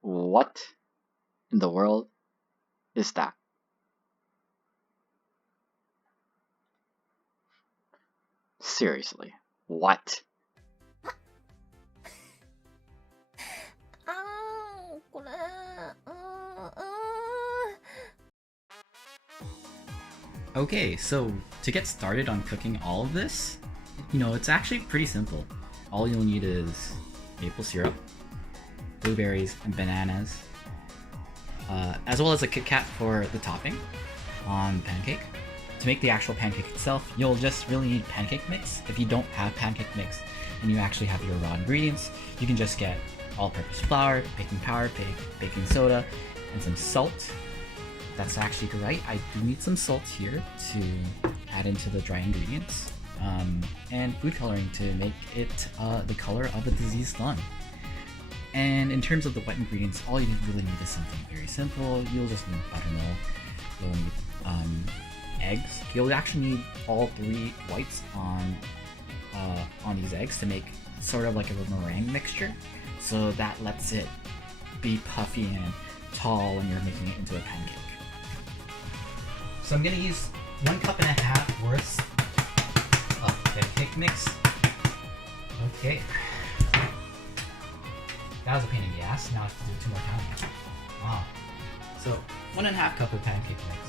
What in the world is that? Seriously, what? これ、Okay, so to get started on cooking all of this, it's actually pretty simple. All you'll need is maple syrup, blueberries, and bananas, as well as a Kit Kat for the topping on pancake. To make the actual pancake itself, you'll just really need pancake mix. If you don't have pancake mix and you actually have your raw ingredients, you can just get all-purpose flour, baking powder, baking soda, and some salt. That's actually right. I do need some salt here to add into the dry ingredients, and food coloring to make it the color of a diseased lung. And in terms of the wet ingredients, all you really need is something very simple. You'll just need buttermilk. You'll need eggs. You'll actually need all 3 whites on these eggs to make sort of like a meringue mixture. So that lets it be puffy and tall when you're making it into a pancake. So I'm gonna use 1.5 cups worth of pancake mix. Okay. That was a pain in the ass. Now I have to do it 2 more times. Wow. So 1.5 cups of pancake mix.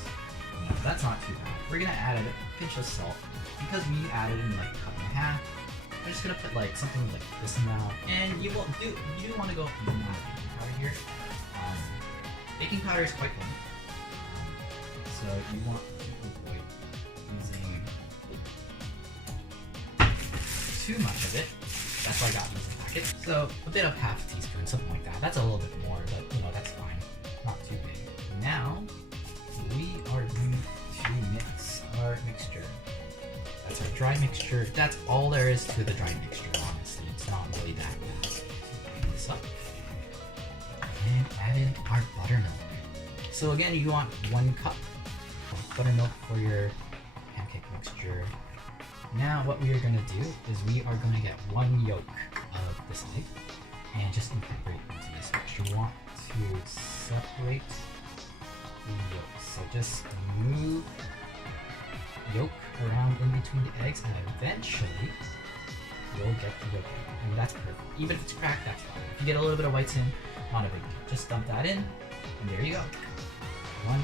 No, that's not too bad. We're gonna add a pinch of salt because we added in like 1.5 cups. I'm just gonna put like something like this amount, and you do want to go baking powder here. Baking powder is quite good. So you want to avoid using too much of it. That's why I got these in packets. So a bit of 1/2 teaspoon, something like that. That's a little bit more, but that's fine. Not too big. Now we are going to mix our mixture. That's our dry mixture. That's all there is to the dry mixture, honestly. It's not really that bad. So bring this up. And add in our buttermilk. So again, you want 1 cup of buttermilk for your pancake mixture. Now what we are going to do is we are going to get 1 yolk of this egg and just incorporate into this mixture. You want to separate the yolk. So just move yolk around in between the eggs, and eventually you'll get the yolk, and that's perfect. Even if it's cracked, that's fine. If you get a little bit of whites in, not a big deal. Just dump that in, and there you go. 1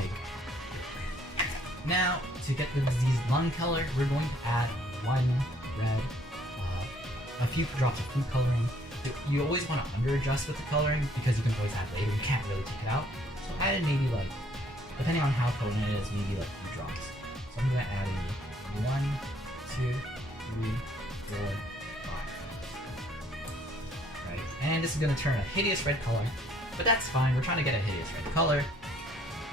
egg. Now, to get the diseased lung color, we're going to add 1 red, a few drops of food coloring. You always want to under adjust with the coloring because you can always add later. You can't really take it out. So add in maybe like, depending on how potent it is, maybe like 2 drops. So I'm gonna add in 1, 2, 3, 4, 5. Right, and this is gonna turn a hideous red color, but that's fine. We're trying to get a hideous red color.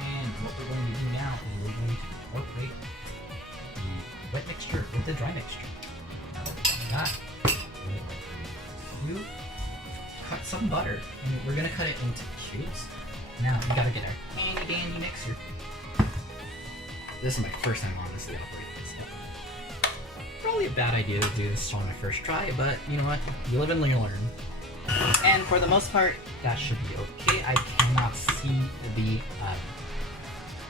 And what we're going to do now is we're going to incorporate the wet mixture with the dry mixture. Now that we've done that, we're going to cut some butter, and we're gonna cut it into cubes. Now we gotta get our handy dandy mixer. This is my first time honestly operating this. Probably a bad idea to do this on my first try, but you know what? You live and you learn. And for the most part, that should be okay. I cannot see the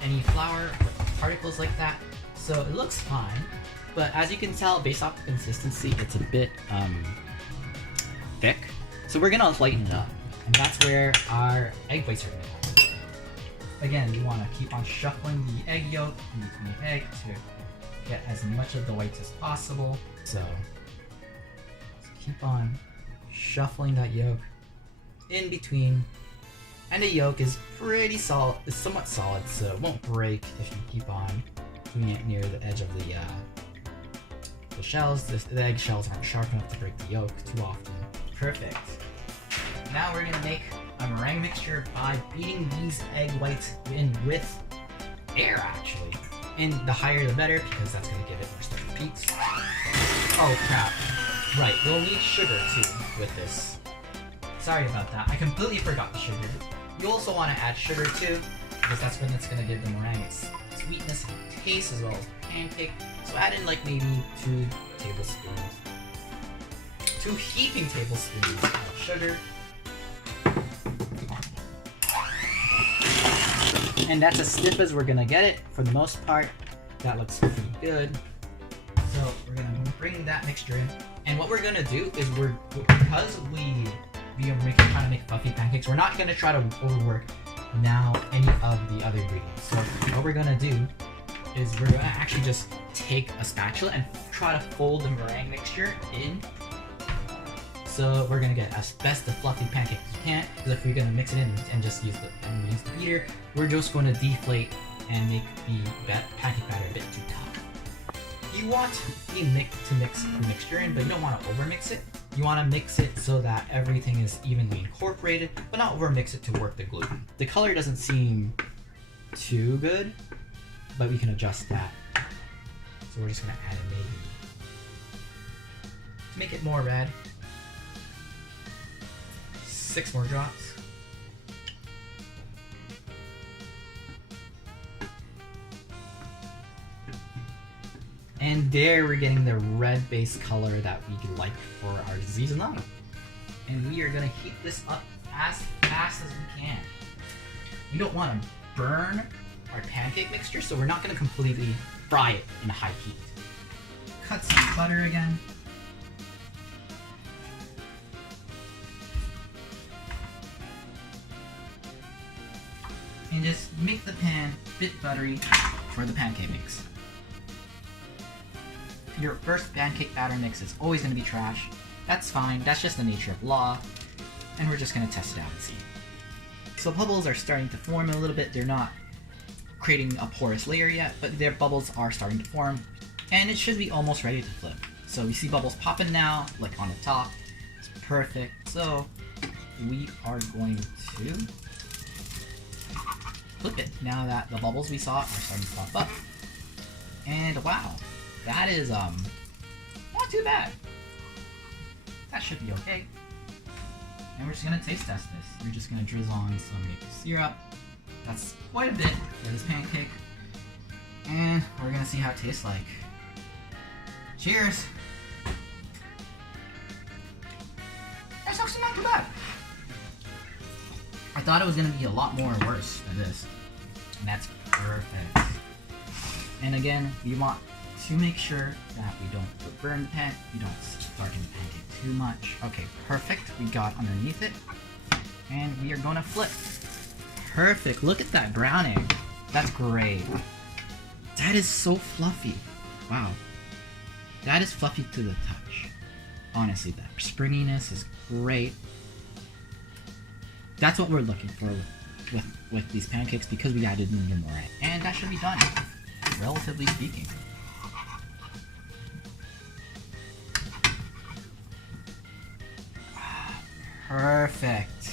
any flour or particles like that, so it looks fine. But as you can tell, based off the consistency, it's a bit thick. So we're gonna lighten it up, and that's where our egg whites are gonna come. Again, you want to keep on shuffling the egg yolk in between the egg to get as much of the whites as possible. So keep on shuffling that yolk in between, and the yolk is pretty solid. It's somewhat solid, so it won't break if you keep on doing it near the edge of the shells. The egg shells aren't sharp enough to break the yolk too often. Perfect. Now we're gonna make a meringue mixture by beating these egg whites in with air, actually. And the higher the better, because that's gonna give it more stuff repeats. Oh crap. Right, we'll need sugar too with this. Sorry about that, I completely forgot the sugar. You also want to add sugar too, because that's when it's gonna give the meringue its sweetness and taste as well as the pancake. So add in like maybe 2 tablespoons. 2 heaping tablespoons of sugar. And that's as stiff as we're gonna get it for the most part. That looks pretty good. So we're gonna bring that mixture in. And what we're gonna do is because we are trying to make fluffy pancakes, we're not gonna try to overwork now any of the other ingredients. So what we're gonna do is we're gonna actually just take a spatula and try to fold the meringue mixture in. So we're gonna get as best a fluffy pancake as we can, because if we're gonna mix it in and just use the beater, we're just going to deflate and make the pancake batter a bit too tough. You want to mix the mixture in, but you don't want to overmix it. You want to mix it so that everything is evenly incorporated, but not overmix it to work the glue. The color doesn't seem too good, but we can adjust that. So we're just gonna add it maybe to make it more red. 6 more drops. And there we're getting the red base color that we like for our disease lung. And we are gonna heat this up as fast as we can. We don't wanna burn our pancake mixture, so we're not gonna completely fry it in high heat. Cut some butter again. And just make the pan a bit buttery for the pancake mix. Your first pancake batter mix is always going to be trash. That's fine, that's just the nature of law. And we're just going to test it out and see. So bubbles are starting to form a little bit. They're not creating a porous layer yet, but their bubbles are starting to form. And it should be almost ready to flip. So we see bubbles popping now, like on the top. It's perfect. So we are going to flip it now that the bubbles we saw are starting to pop up. And wow, that is not too bad. That should be okay. And we're just gonna taste test this. We're just gonna drizzle on some maple syrup. That's quite a bit for this pancake. And we're gonna see how it tastes like. Cheers! That's actually not too bad. I thought it was gonna be a lot more worse than this. And that's perfect. And again, we want to make sure that we don't burn the pan, we don't darken the pancake too much. Okay, perfect. We got underneath it. And we are gonna flip. Perfect. Look at that browning. That's great. That is so fluffy. Wow. That is fluffy to the touch. Honestly, that springiness is great. That's what we're looking for with these pancakes, because we added in the meringue. And that should be done, relatively speaking. Perfect.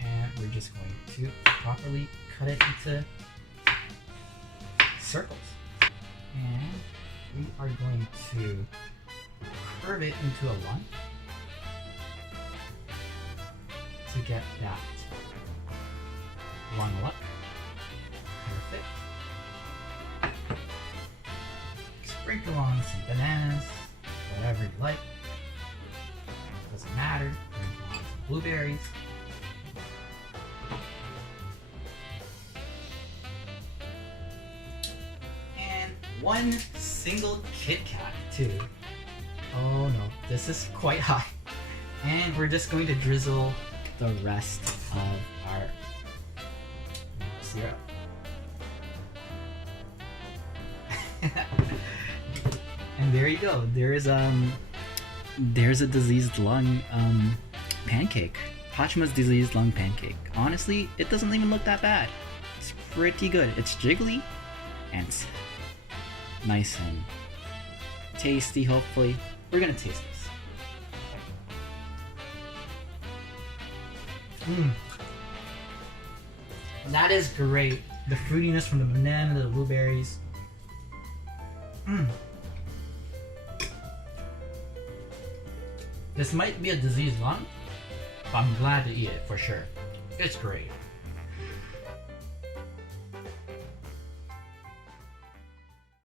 And we're just going to properly cut it into circles. And we are going to curve it into a lung to get that lung look. Perfect. Sprinkle on some bananas, whatever you like. Doesn't matter. Sprinkle on some blueberries. And one single Kit Kat too. Oh no, this is quite high. And we're just going to drizzle the rest of our syrup. And there you go. There's a diseased lung pancake. Haachma's diseased lung pancake. Honestly, it doesn't even look that bad. It's pretty good. It's jiggly and it's nice and tasty, hopefully. We're gonna taste this. That is great. The fruitiness from the banana, the blueberries. This might be a diseased lung, but I'm glad to eat it for sure. It's great.